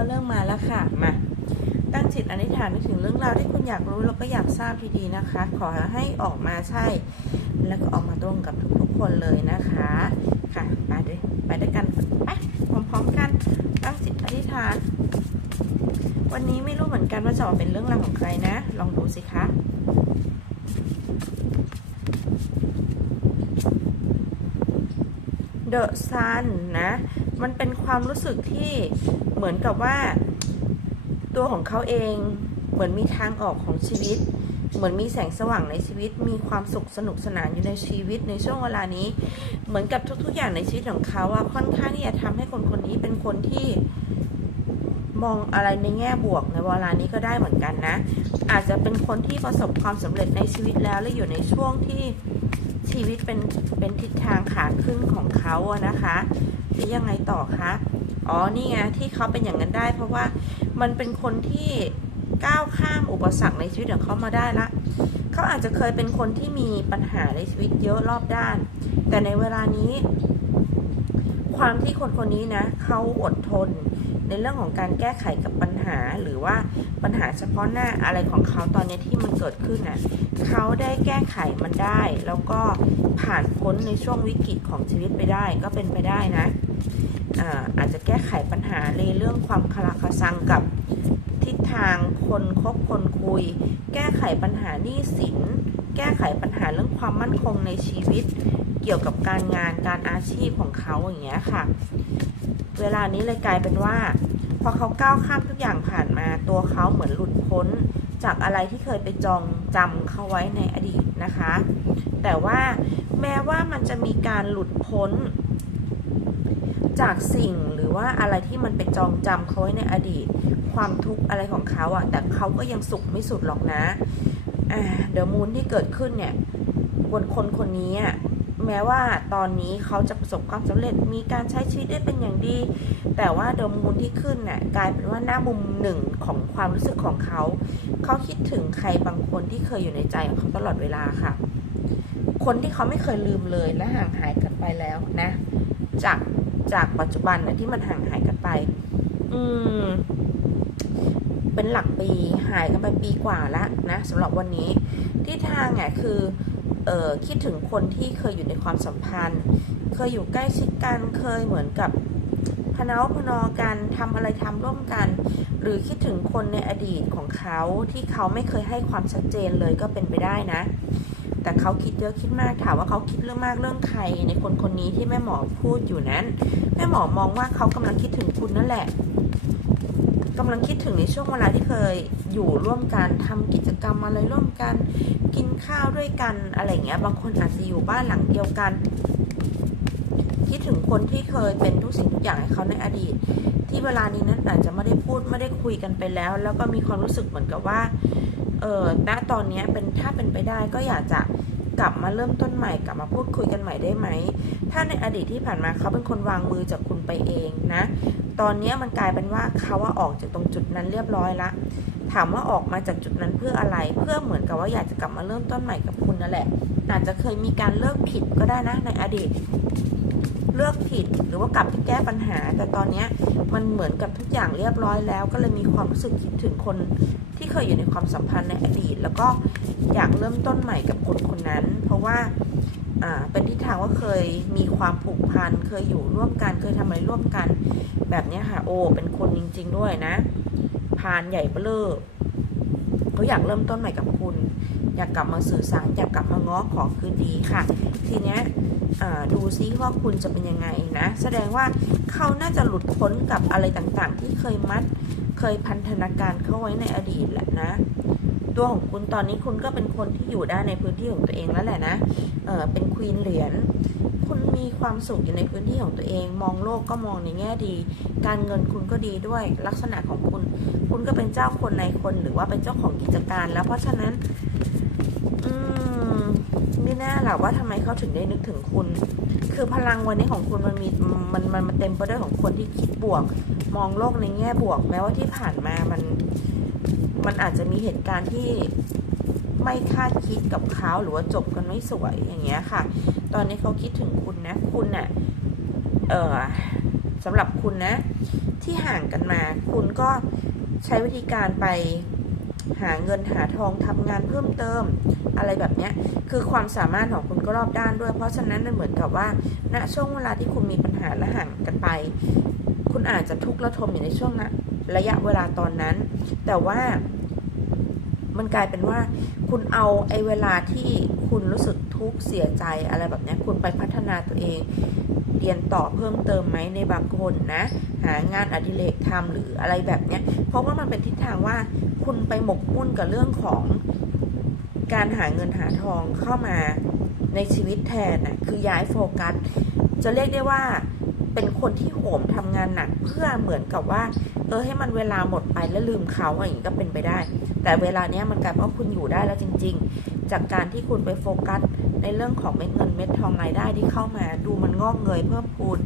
แล้วเรื่องมาแล้วค่ะ มาตั้งจิตอธิษฐานนึกถึงเรื่องราวที่คุณอยากรู้แล้วก็อยากทราบดีๆนะคะ ขอให้ออกมาใช่ แล้วก็ออกมาตรงกับทุกๆคนเลยนะคะ ค่ะไปด้วยไปด้วยกันไปพร้อมๆกัน ตั้งจิตอธิษฐาน วันนี้ไม่รู้เหมือนกันว่าจะออกเป็นเรื่องราวของใครนะ ลองดูสิคะ เดอะซันนะ มันเป็นความรู้สึกที่เหมือนกับว่า ตัวของเขาเองเหมือนมีทางออกของชีวิต เหมือนมีแสงสว่างในชีวิต มีความสุขสนุกสนานอยู่ในชีวิตในช่วงเวลานี้ เหมือนกับทุก ๆ อย่างในชีวิตของเขาอะค่อนข้างที่จะทำให้คนคนนี้เป็นคนที่มองอะไรในแง่บวกในเวลานี้ก็ได้เหมือนกันนะ อาจจะเป็นคนที่ประสบความสำเร็จในชีวิตแล้วและอยู่ในช่วงที่ชีวิตเป็นเป็นทิศทางขาขึ้นของ เขาอะนะคะหรือยังไงต่อคะอ๋อนี่ไงที่เขาเป็นอย่างนั้นได้ เพราะว่ามันเป็นคนที่ก้าวข้ามอุปสรรคในชีวิตของเขามาได้ละเขาอาจจะเคยเป็นคนที่มีปัญหาในชีวิตเยอะรอบด้าน แต่ในเวลานี้ ความที่คนคนนี้นะเขาอดทนในเรื่องของการแก้ไขกับปัญหาหรือว่าปัญหาเฉพาะหน้าอะไรของเขาตอนนี้ที่มันเกิดขึ้นน่ะ เขาได้แก้ไขมันได้ แล้วก็ผ่านพ้นในช่วงวิกฤตของชีวิตไปได้ก็เป็นไปได้นะอาอาจจะแก้ไขปัญหาในเรื่องความคาราคาซังกับทิศทางคนคบคนคุย แก้ไขปัญหาหนี้สิน แก้ไขปัญหาเรื่องความมั่นคงในชีวิต เกี่ยวกับการงานการอาชีพของเขาอย่างเงี้ยค่ะ เวลานี้เลยกลายเป็นว่าพอเขาก้าวข้ามทุกอย่างผ่านมาตัวเขาเหมือนหลุดพ้น จากอะไรที่เคยไปจองจำเขาไว้ในอดีตนะคะ แต่ว่าแม้ว่ามันจะมีการหลุดพ้น จากสิ่งหรือว่าอะไรที่มันไปจองจำเขาไว้ในอดีต ความทุกข์อะไรของเขาอะแต่เขาก็ยังสุขไม่สุดหรอกนะเดอะมูนที่เกิดขึ้นเนี่ยคนคนคนนี้อะ แม้ว่าตอนนี้เขาจะประสบความสำเร็จมีการใช้ชีวิตได้เป็นอย่างดี แต่ว่าเดอะมูนที่ขึ้นน่ะกลายเป็นว่าหน้ามุมหนึ่งของความรู้สึกของเขา เขาคิดถึงใครบางคนที่เคยอยู่ในใจของเขาตลอดเวลาค่ะ คนที่เขาไม่เคยลืมเลยและห่างหายกันไปแล้วนะ จากจากปัจจุบันนะที่มันห่างหายกันไป อืม เป็นหลักปีหายกันไปปีกว่าแล้วนะสำหรับวันนี้ที่ทางอะคือ ออคิดถึงคนที่เคยอยู่ในความสัมพันธ์ เคยอยู่ใกล้ชิดกันเคยเหมือนกับพนาพนอกันทำอะไรทำร่วมกัน หรือคิดถึงคนในอดีตของเขาที่เขาไม่เคยให้ความชัดเจนเลยก็เป็นไปได้นะ แต่เขาคิดเยอะคิดมากถามว่าเขาคิดเรื่องมากเรื่องใครในคนคนนี้ที่แม่หมอพูดอยู่นั้น แม่หมอมองว่าเขากำลังคิดถึงคุณนั่นแหละ กำลังคิดถึงในช่วงเวลาที่เคยอยู่ร่วมกันทำกิจกรรมอะไรร่วมกัน กินข้าวด้วยกันอะไรเงี้ย บางคนอาจจะอยู่บ้านหลังเดียวกัน คิดถึงคนที่เคยเป็นทุกสิ่งทุกอย่างให้เขาในอดีต ที่เวลานี้นั้นอาจจะไม่ได้พูดไม่ได้คุยกันไปแล้ว แล้วก็มีความรู้สึกเหมือนกับว่า เออณตอนนี้เป็นถ้าเป็นไปได้ก็อยากจะกลับมาเริ่มต้นใหม่กลับมาพูดคุยกันใหม่ได้ไหม ถ้าในอดีตที่ผ่านมาเขาเป็นคนวางมือจากคุณไปเองนะ ตอนนี้มันกลายเป็นว่าเขาว่าออกจากตรงจุดนั้นเรียบร้อยละ ถามว่าออกมาจากจุดนั้นเพื่ออะไร เพื่อเหมือนกับว่าอยากจะกลับมาเริ่มต้นใหม่กับคุณนั่นแหละ อาจจะเคยมีการเลิกผิดก็ได้นะในอดีต เลือกผิดหรือว่ากลับไปแก้ปัญหา แต่ตอนนี้มันเหมือนกับทุกอย่างเรียบร้อยแล้ว ก็เลยมีความรู้สึกคิดถึงคนที่เคยอยู่ในความสัมพันธ์ในอดีต แล้วก็อยากเริ่มต้นใหม่กับคนคนนั้น เพราะว่าอ่า เป็นทิศทางว่าเคยมีความผูกพัน เคยอยู่ร่วมกัน เคยทำอะไรร่วมกัน แบบนี้ค่ะ โอ้ เป็นคนจริง ๆ ด้วยนะ พานใหญ่เบ้อเร่อเขาอยากเริ่มต้นใหม่กับคุณ อยากกลับมาสื่อสาร อยากกลับมาง้อขอคืนดีค่ะ ทีเนี้ยดูซิว่าคุณจะเป็นยังไงนะ แสดงว่าเขาน่าจะหลุดพ้นกับอะไรต่างๆ ที่เคยมัด เคยพันธนาการเข้าไว้ในอดีตแหละนะ ตัวของคุณตอนนี้คุณก็เป็นคนที่อยู่ได้ในพื้นที่ของตัวเองแล้วแหละนะเออเป็นควีนเหรียญคุณมีความสุขอยู่ในพื้นที่ของตัวเอง มองโลกก็มองในแง่ดี การเงินคุณก็ดีด้วยลักษณะของคุณ คุณก็เป็นเจ้าคนในคนหรือว่าเป็นเจ้าของกิจการ แล้วเพราะฉะนั้นอืมไม่แน่หรอว่าทำไมเขาถึงได้นึกถึงคุณ คือพลังวันนี้ของคุณมันมีมันมันมันเต็มไปด้วยของคนที่คิดบวก มองโลกในแง่บวก แม้ว่าที่ผ่านมามัน มันอาจจะมีเหตุการณ์ที่ไม่คาดคิดกับเขาหรือว่าจบกันไม่สวยอย่างเงี้ยค่ะ ตอนนี้เขาคิดถึงคุณนะ คุณน่ะ เออสำหรับคุณนะ ที่ห่างกันมา คุณก็ใช้วิธีการไปหาเงินหาทองทำงานเพิ่มเติมอะไรแบบเนี้ย คือความสามารถของคุณก็รอบด้านด้วย เพราะฉะนั้นมันเหมือนกับว่าณช่วงเวลาที่คุณมีปัญหาและห่างกันไป คุณอาจจะทุกข์ระทมอยู่ในช่วงนะ ระยะเวลาตอนนั้น แต่ว่ามันกลายเป็นว่าคุณเอาไอ้เวลาที่คุณรู้สึกทุกข์เสียใจอะไรแบบนี้คุณไปพัฒนาตัวเอง เรียนต่อเพิ่มเติมไหมในบางคนนะ หางานอดิเรกทำหรืออะไรแบบนี้เพราะว่ามันเป็นทิศทางว่าคุณไปหมกมุ่นกับเรื่องของการหาเงินหาทองเข้ามาในชีวิตแทนน่ะคือย้ายโฟกัส จะเรียกได้ว่า เป็นคนที่โหมทำงานหนักเพื่อเหมือนกับว่า เออให้มันเวลาหมดไปแล้วลืมเขาอะไรอย่างนี้ก็เป็นไปได้ แต่เวลาเนี้ยมันกลายเป็นว่าคุณอยู่ได้แล้วจริง ๆ จากการที่คุณไปโฟกัส ในเรื่องของเม็ดเงินเม็ดทองรายได้ที่เข้ามา ดูมันงอกเงยเพิ่มพูน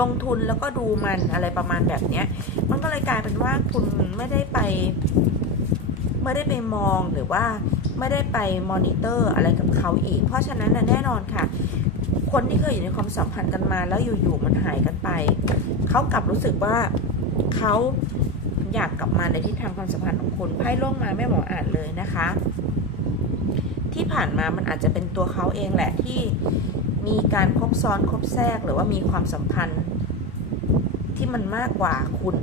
ลงทุนแล้วก็ดูมันอะไรประมาณแบบเนี้ย มันก็เลยกลายเป็นว่าคุณไม่ได้ไป ไม่ได้ไปมองหรือว่า ไม่ได้ไปมอนิเตอร์อะไรกับเขาอีก เพราะฉะนั้นน่ะแน่นอนค่ะ คนที่เคยอยู่ในความสัมพันธ์กันมา แล้วอยู่ๆมันหายกันไป เขากลับรู้สึกว่าเขาอยากกลับมาในทิศทางความสัมพันธ์ของคุณไพ่ล่วงมาแม่หมออ่านเลยนะคะ ที่ผ่านมามันอาจจะเป็นตัวเขาเองแหละที่มีการคบซ้อนคบแทรกหรือว่ามีความสัมพันธ์ที่มันมากกว่าคุณ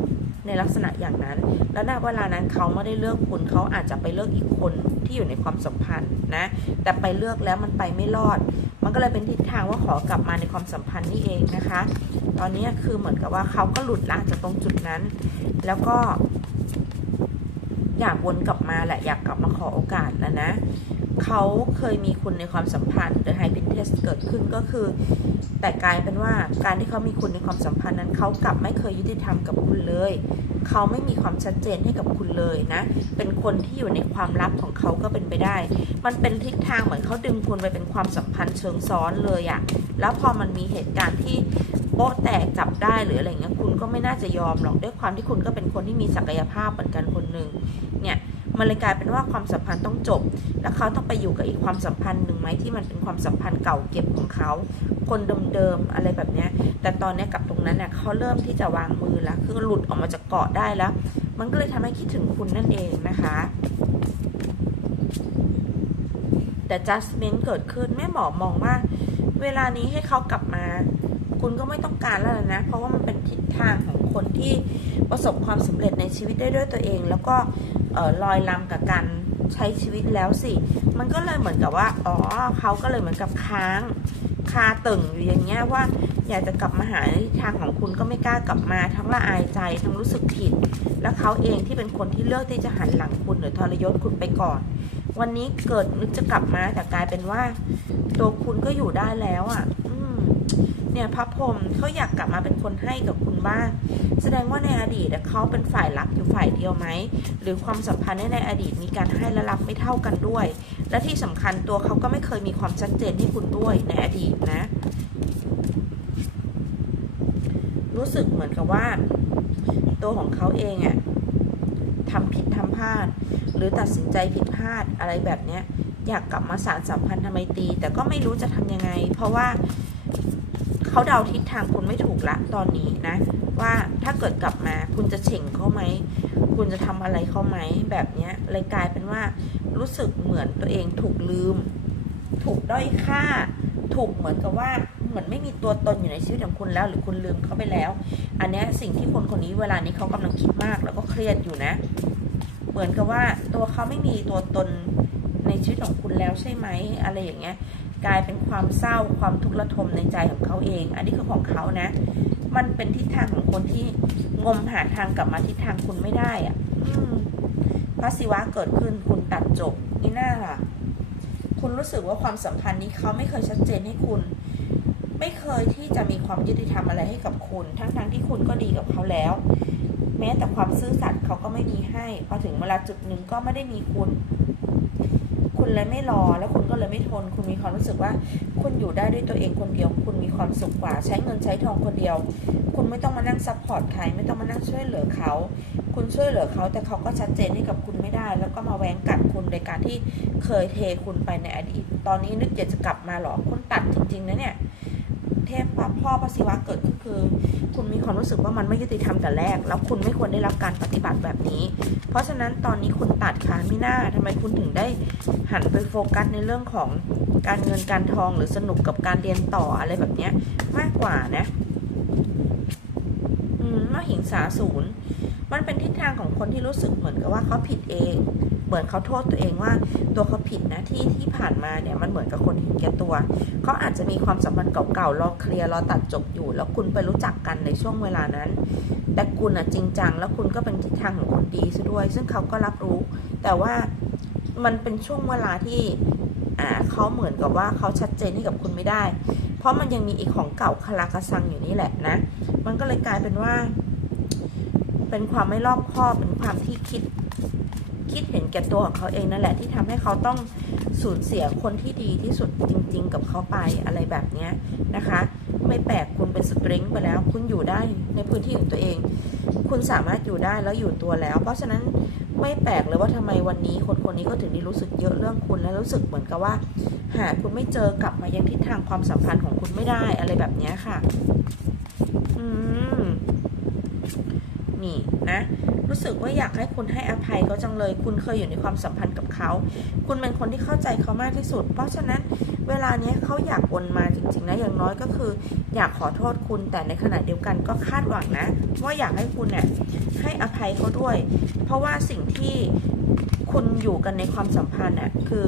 ในลักษณะอย่างนั้น แล้วณเวลานั้นเขาไม่ได้เลือกคุณเขาอาจจะไปเลือกอีกคนที่อยู่ในความสัมพันธ์นะ แต่ไปเลือกแล้วมันไปไม่รอด มันก็เลยเป็นทิศทางว่าขอกลับมาในความสัมพันธ์นี่เองนะคะ ตอนนี้คือเหมือนกับว่าเขาก็หลุดละจากตรงจุดนั้น แล้วก็ อยากวนกลับมาแหละอยากกลับมาขอโอกาสแล้วนะเขาเคยมีคุณในความสัมพันธ์หรือไฮพินเทสเกิดขึ้นก็คือ แต่กลายเป็นว่าการที่เขามีคุณในความสัมพันธ์นั้นเขากลับไม่เคยยุติธรรมกับคุณเลย เขาไม่มีความชัดเจนให้กับคุณเลยนะ เป็นคนที่อยู่ในความลับของเขาก็เป็นไปได้ มันเป็นทิศทางเหมือนเขาดึงคุณไปเป็นความสัมพันธ์เชิงซ้อนเลยอะแล้วพอมันมีเหตุการณ์ที่โป๊ะแตกจับได้หรืออะไรเงี้ยคุณก็ไม่น่าจะยอมหรอกด้วยความที่คุณก็เป็นคนที่มีศักยภาพเหมือนกันคนหนึ่งเนี่ยมันเลยกลายเป็นว่าความสัมพันธ์ต้องจบ แล้วเขาต้องไปอยู่กับอีกความสัมพันธ์หนึ่งไหมที่มันเป็นความสัมพันธ์เก่าเก็บของเขา คนเดิมๆอะไรแบบนี้แต่ตอนนี้กับตรงนั้นเนี่ยเขาเริ่มที่จะวางมือแล้วคือหลุดออกมาจากเกาะได้แล้ว มันก็เลยทำให้คิดถึงคุณนั่นเองนะคะ แต่ judgment เกิดขึ้นแม่หมอมองว่า เวลานี้ให้เขากลับมา คุณก็ไม่ต้องการแล้วนะ เพราะว่ามันเป็นทิศทางของคนที่ประสบความสำเร็จในชีวิตได้ด้วยตัวเอง แล้วก็เอ่อลอยลำกับการใช้ชีวิตแล้วสิ มันก็เลยเหมือนกับว่า อ๋อ เขาก็เลยเหมือนกับค้าง คาตึงอยู่อย่างเงี้ยว่า อยากจะกลับมาหาทางของคุณก็ไม่กล้ากลับมา ทั้งละอายใจทั้งรู้สึกผิด แล้วเขาเองที่เป็นคนที่เลือกที่จะหันหลังคุณหรือทรยศคุณไปก่อน วันนี้เกิดนึกจะกลับมาแต่กลายเป็นว่า ตัวคุณก็อยู่ได้แล้วอะเนี่ยพระพรหมเขาอยากกลับมาเป็นคนให้กับคุณบ้าง แสดงว่าในอดีตเขาเป็นฝ่ายรับอยู่ฝ่ายเดียวไหม หรือความสัมพันธ์ในในอดีตมีการให้และรับไม่เท่ากันด้วย และที่สำคัญตัวเขาก็ไม่เคยมีความชัดเจนให้คุณด้วยในอดีตนะ รู้สึกเหมือนกับว่า ตัวของเขาเองอะทำผิดทำพลาด หรือตัดสินใจผิดพลาดอะไรแบบเนี้ย อยากกลับมาสารสัมพันธ์ทำไมตี แต่ก็ไม่รู้จะทำยังไง เพราะว่าเขาเดาทิศทางคุณไม่ถูกละตอนนี้นะ ว่าถ้าเกิดกลับมาคุณจะเฉ่งเขาไหม คุณจะทำอะไรเขาไหมแบบเนี้ยเลยกลายเป็นว่า รู้สึกเหมือนตัวเองถูกลืม ถูกด้อยค่า ถูกเหมือนกับว่าเหมือนไม่มีตัวตนอยู่ในชีวิตของคุณแล้ว หรือคุณลืมเขาไปแล้ว อันเนี้ยสิ่งที่คนคนนี้เวลานี้เขากำลังคิดมากแล้วก็เครียดอยู่นะ เหมือนกับว่าตัวเขาไม่มีตัวตนในชีวิตของคุณแล้วใช่ไหมอะไรอย่างเงี้ยกลายเป็นความเศร้าความทุกข์ระทมในใจของเขาเอง อันนี้คือของเขานะ มันเป็นทิศทางของคนที่งมหาทางกลับมาทิศทางคุณไม่ได้อะ่ะ ระศิวะเกิดขึ้นคุณตัดจบนี่น่าล่ะ คุณรู้สึกว่าความสัมพันธ์นี้เขาไม่เคยชัดเจนให้คุณ ไม่เคยที่จะมีความยุติธรรมอะไรให้กับคุณ ทั้งๆทที่คุณก็ดีกับเขาแล้ว แม้แต่ความซื่อสัตย์เขาก็ไม่มีให้ พอถึงเวลาจุดหนึ่งก็ไม่ได้มีคุณ คุณเลยไม่รอ แล้วคุณก็เลยไม่ทน คุณมีความรู้สึกว่า คุณอยู่ได้ด้วยตัวเองคนเดียว คุณมีความสุขกว่า ใช้เงินใช้ทองคนเดียว คุณไม่ต้องมานั่งซัพพอร์ตใคร ไม่ต้องมานั่งช่วยเหลือเขา คุณช่วยเหลือเขา แต่เขาก็ชัดเจนให้กับคุณไม่ได้ แล้วก็มาแหวงกัดคุณในการที่เคยเทคุณไปในอดีต ตอนนี้นึกอยากจะกลับมาหรอ คุณตัดจริงๆนะเนี่ย ทพพระพ่อพระศิวะเกิดก็คือ คุณมีความรู้สึกว่ามันไม่ยุติธรรมแต่แรก แล้วคุณไม่ควรได้รับการปฏิบัติแบบนี้ เพราะฉะนั้นตอนนี้คุณตัดขาไม่น่าทำไมคุณถึงได้หันไปโฟกัสในเรื่องของการเงินการทองหรือสนุกกับการเรียนต่ออะไรแบบเนี้ยมากกว่านะอืมมหิงสาศูนย์มันเป็นทิศทางของคนที่รู้สึกเหมือนกับว่าเขาผิดเอง เหมือนเขาโทษตัวเองว่าตัวเขาผิดนะที่ที่ผ่านมาเนี่ยมันเหมือนกับคนเห็นแก่ตัวเขาอาจจะมีความสัมพันธ์เก่าๆรอเคลียร์รอตัดจบอยู่ แล้วคุณไปรู้จักกันในช่วงเวลานั้น แต่คุณอะจริงจังแล้วคุณก็เป็นทิศทางของคนดีซะด้วย ซึ่งเขาก็รับรู้ แต่ว่ามันเป็นช่วงเวลาที่อ่าเขาเหมือนกับว่าเขาชัดเจนให้กับคุณไม่ได้ เพราะมันยังมีอีกของเก่าคาราคาซังอยู่นี่แหละนะ มันก็เลยกลายเป็นว่า เป็นความไม่รอบคอบเป็นความที่คิด คิดเห็นแก่ตัวของเขาเองนั่นแหละที่ทำให้เขาต้องสูญเสียคนที่ดีที่สุดจริง ๆ กับเขาไปอะไรแบบเนี้นะคะ ไม่แปลกคุณเป็นสตริงไปแล้ว คุณอยู่ได้ในพื้นที่ของตัวเอง คุณสามารถอยู่ได้แล้วอยู่ตัวแล้ว เพราะฉะนั้นไม่แปลกเลยว่าทำไมวันนี้คนคนนี้ก็ถึงได้รู้สึกเยอะเรื่องคุณและรู้สึกเหมือนกับว่า หาคุณไม่เจอกลับมายังทิศทางความสัมพันธ์ของคุณไม่ได้อะไรแบบนี้ค่ะ อืม นี่นะรู้สึกว่าอยากให้คุณให้อภัยเขาจังเลย คุณเคยอยู่ในความสัมพันธ์กับเขา คุณเป็นคนที่เข้าใจเขามากที่สุด เพราะฉะนั้นเวลาเนี้ยเขาอยากวนมาจริงๆนะอย่างน้อยก็คือ อยากขอโทษคุณแต่ในขณะเดียวกันก็คาดหวังนะ ว่าอยากให้คุณเนี่ยให้อภัยเขาด้วย เพราะว่าสิ่งที่คุณอยู่กันในความสัมพันธ์น่ะคือ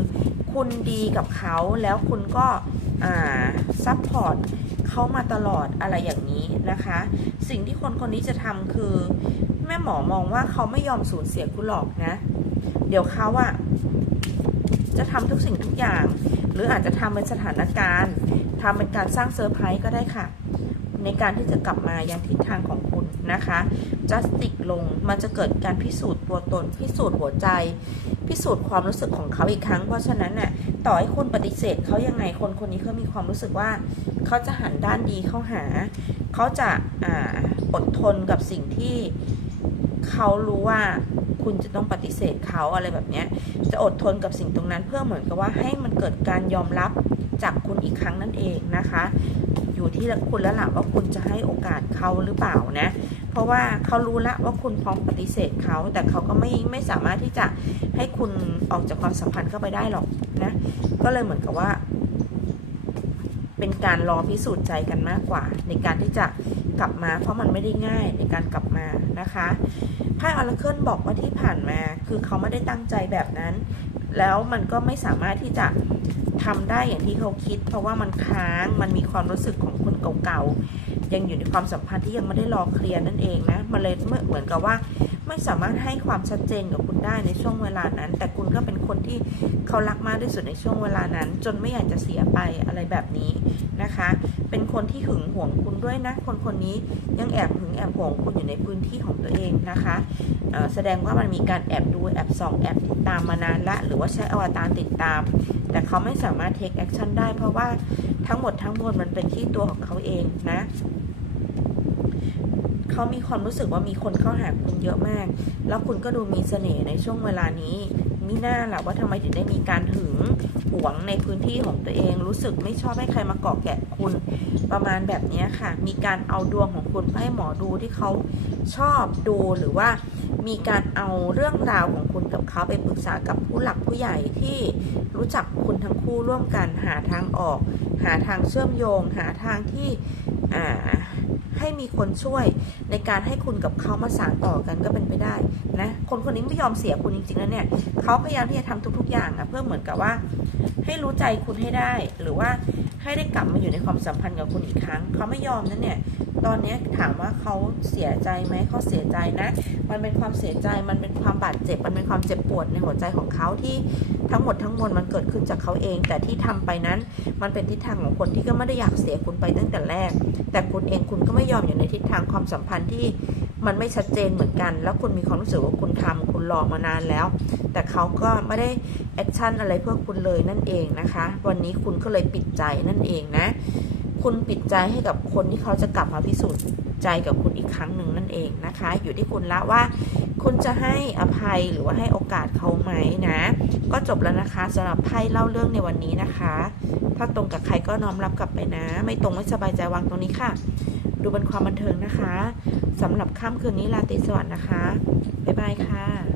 คุณดีกับเขาแล้วคุณก็อ่าซัพพอร์ต เขามาตลอดอะไรอย่างนี้นะคะ สิ่งที่คนคนนี้จะทำคือ แม่หมอมองว่าเขาไม่ยอมสูญเสียคุณหรอกนะ เดี๋ยวเขาอะจะทำทุกสิ่งทุกอย่าง หรืออาจจะทำเป็นสถานการณ์ทำเป็นการสร้างเซอร์ไพรส์ก็ได้ค่ะ ในการที่จะกลับมายังทิศทางของคุณนะคะจัสติกลงมันจะเกิดการพิสูจน์ตัวตนพิสูจน์หัวใจ พิสูจน์ความรู้สึกของเขาอีกครั้ง เพราะฉะนั้นน่ะต่อให้คุณปฏิเสธเขายังไงคนคนนี้เขามีความรู้สึกว่า เขาจะหันด้านดีเข้าหา เขาจะอาอดทนกับสิ่งที่เขารู้ว่าคุณจะต้องปฏิเสธเขาอะไรแบบนี้จะอดทนกับสิ่งตรงนั้นเพื่อเหมือนกับว่าให้มันเกิดการยอมรับจากคุณอีกครั้งนั่นเองนะคะ อยู่ที่คุณแล้วล่ะว่าคุณจะให้โอกาสเขาหรือเปล่านะ เพราะว่าเขารู้ละว่าคุณพร้อมปฏิเสธเขา แต่เขาก็ไม่ไม่สามารถที่จะให้คุณออกจากความสัมพันธ์เข้าไปได้หรอกนะ ก็เลยเหมือนกับว่า เป็นการรอพิสูจน์ใจกันมากกว่า ในการที่จะกลับมา เพราะมันไม่ได้ง่ายในการกลับมานะคะไพ่ออร์เคิลบอกว่าที่ผ่านมา คือเขาไม่ได้ตั้งใจแบบนั้น แล้วมันก็ไม่สามารถที่จะ ทำได้อย่างที่เขาคิด เพราะว่ามันค้างมันมีความรู้สึกของคนเก่าๆยังอยู่ในความสัมพันธ์ที่ยังไม่ได้รอเคลียร์นั่นเองนะมันเลยเหมือนกับว่า ไม่สามารถให้ความชัดเจนกับคุณได้ในช่วงเวลานั้น แต่คุณก็เป็นคนที่เขารักมากที่สุดในช่วงเวลานั้น จนไม่อยากจะเสียไปอะไรแบบนี้นะคะ เป็นคนที่หึงหวงคุณด้วยนะ คนคนนี้ยังแอบหึงแอบหวงคุณอยู่ในพื้นที่ของตัวเองนะคะแสดงว่ามันมีการแอบดูแอบส่องแอบติดตามมานานละ หรือว่าใช้อวตารติดตาม แต่เขาไม่สามารถ take action ได้ เพราะว่าทั้งหมดทั้งมวลมันเป็นที่ตัวของเขาเองนะ เขามีความรู้สึกว่ามีคนเข้าหาคุณเยอะมาก แล้วคุณก็ดูมีเสน่ห์ในช่วงเวลานี้ มีหน้าแหละว่าทำไมถึงได้มีการหึงหวงในพื้นที่ของตัวเอง รู้สึกไม่ชอบให้ใครมาเกาะแกะคุณ ประมาณแบบนี้ค่ะ มีการเอาดวงของคุณไปให้หมอดูที่เขาชอบดูหรือว่ามีการเอาเรื่องราวของคุณกับเขาไปปรึกษากับผู้หลักผู้ใหญ่ที่รู้จักคุณทั้งคู่ร่วมกันหาทางออก หาทางเชื่อมโยง หาทางที่ให้มีคนช่วย ในการให้คุณกับเขามาสานต่อกันก็เป็นไปได้นะคนคนนี้ไม่ยอมเสียคุณจริงๆแล้วเนี่ยเขาพยายามที่จะทำทุก ๆ อย่างอะเพื่อเหมือนกับว่า ให้รู้ใจคุณให้ได้ หรือว่าให้ได้กลับมาอยู่ในความสัมพันธ์กับคุณอีกครั้ง เขาไม่ยอมนั่นเนี่ยตอนนี้ถามว่าเขาเสียใจไหมเขาเสียใจนะ มันเป็นความเสียใจมันเป็นความบาดเจ็บ มันเป็นความเจ็บปวดในหัวใจของเขาที่ทั้งหมดทั้งมวลมันเกิดขึ้นจากเขาเอง แต่ที่ทำไปนั้น มันเป็นทิศทางของคนที่ก็ไม่ได้อยากเสียคุณไปตั้งแต่แรก แต่คุณเองคุณก็ไม่ยอมอยู่ในทิศทางความสัมพันธ์ที่ มันไม่ชัดเจนเหมือนกัน แล้วคุณมีความรู้สึกว่าคุณทำคุณรอมานานแล้ว แต่เขาก็ไม่ได้แอคชั่นอะไรเพื่อคุณเลยนั่นเองนะคะ วันนี้คุณก็เลยปิดใจนั่นเองนะ คุณปิดใจให้กับคนที่เขาจะกลับมาพิสูจน์ใจกับคุณอีกครั้งหนึ่งนั่นเองนะคะ อยู่ที่คุณละว่าคุณจะให้อภัยหรือว่าให้โอกาสเขาไหมนะ ก็จบแล้วนะคะสำหรับไพ่เล่าเรื่องในวันนี้นะคะ ถ้าตรงกับใครก็น้อมรับกลับไปนะ ไม่ตรงไม่สบายใจวางตรงนี้ค่ะ ดูเป็นความบันเทิงนะคะสำหรับค่ำคืนนี้ราตรีสวัสดิ์นะคะ บ๊ายบายค่ะ